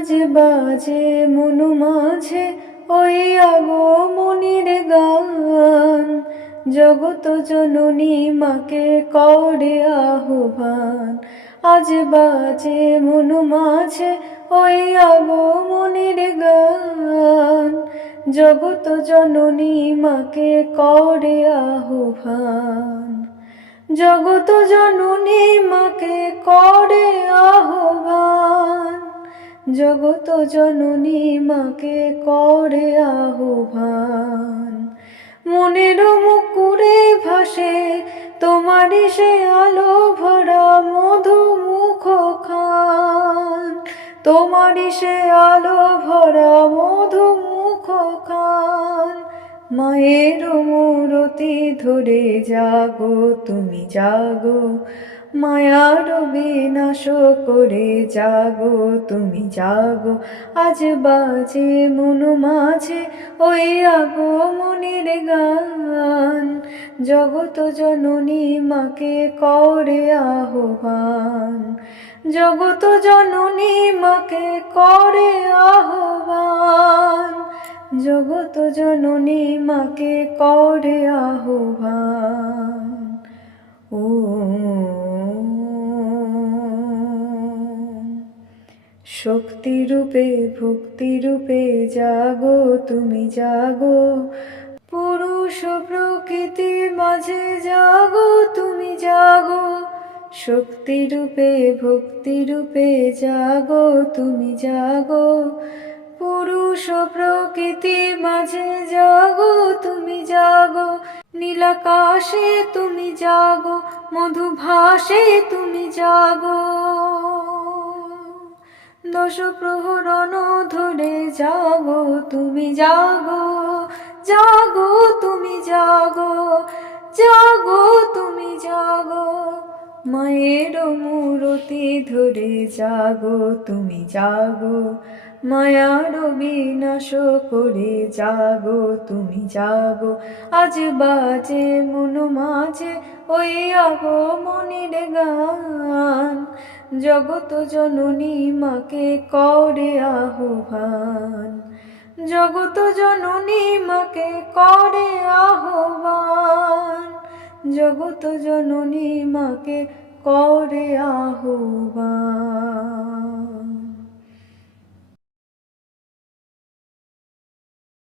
আজ বাজে, মনু মাঝে, ওই আগো মনির গান। জগত জননী মাকে করে আহ্বান। আজ বাজে, মনু মাঝে, ওই আগো মনির গান। জগত জননী মাকে করে আহ্বান। জগত জননী মাকে করে আহ্বান। জগত জননী মাকে করে আহ্বান। মনের মুকুরে ভাসে তোমারই সে আলো ভরা মধু মুখ খান। তোমারই সে আলো ভরা মায়ের মূরতি ধরে জাগো, তুমি জাগো। মায়ার বিনাশ করে জাগো, তুমি জাগো। আজ বাজে, মনু মাঝে, ওই আগো মনির গান। জগত জননী মাকে করে আহ্বান। জগত জননী মাকে করে আহ্বান। জগত জননী মাকে করে আহ্বান। ও শক্তিরূপে, ভক্তিরূপে জাগো, তুমি জাগো। পুরুষ প্রকৃতি মাঝে জাগো, তুমি জাগো। শক্তিরূপে, ভক্তিরূপে জাগো, তুমি জাগো। পুরুষ প্রকৃতি মাঝে জাগো, তুমি জাগো। নীলাকাশে তুমি জাগো মধুভাসে তুমি জাগো। দশ প্রহরণ ধরে জাগো, তুমি জাগো। জাগো, তুমি জাগো। জাগো, তুমি জাগো। মায়ের মূরতি ধরে জাগো, তুমি জাগো। মায়ার বিনাশ করে জাগো, তুমি জাগো। আজ বাজে, মন মাঝে, ওই আগো মনির গান। জগত জননী মাকে করে আহ্বান। জগত জননী মাকে করে আহ্বান। জগত জননী মাকে করে আহ্বান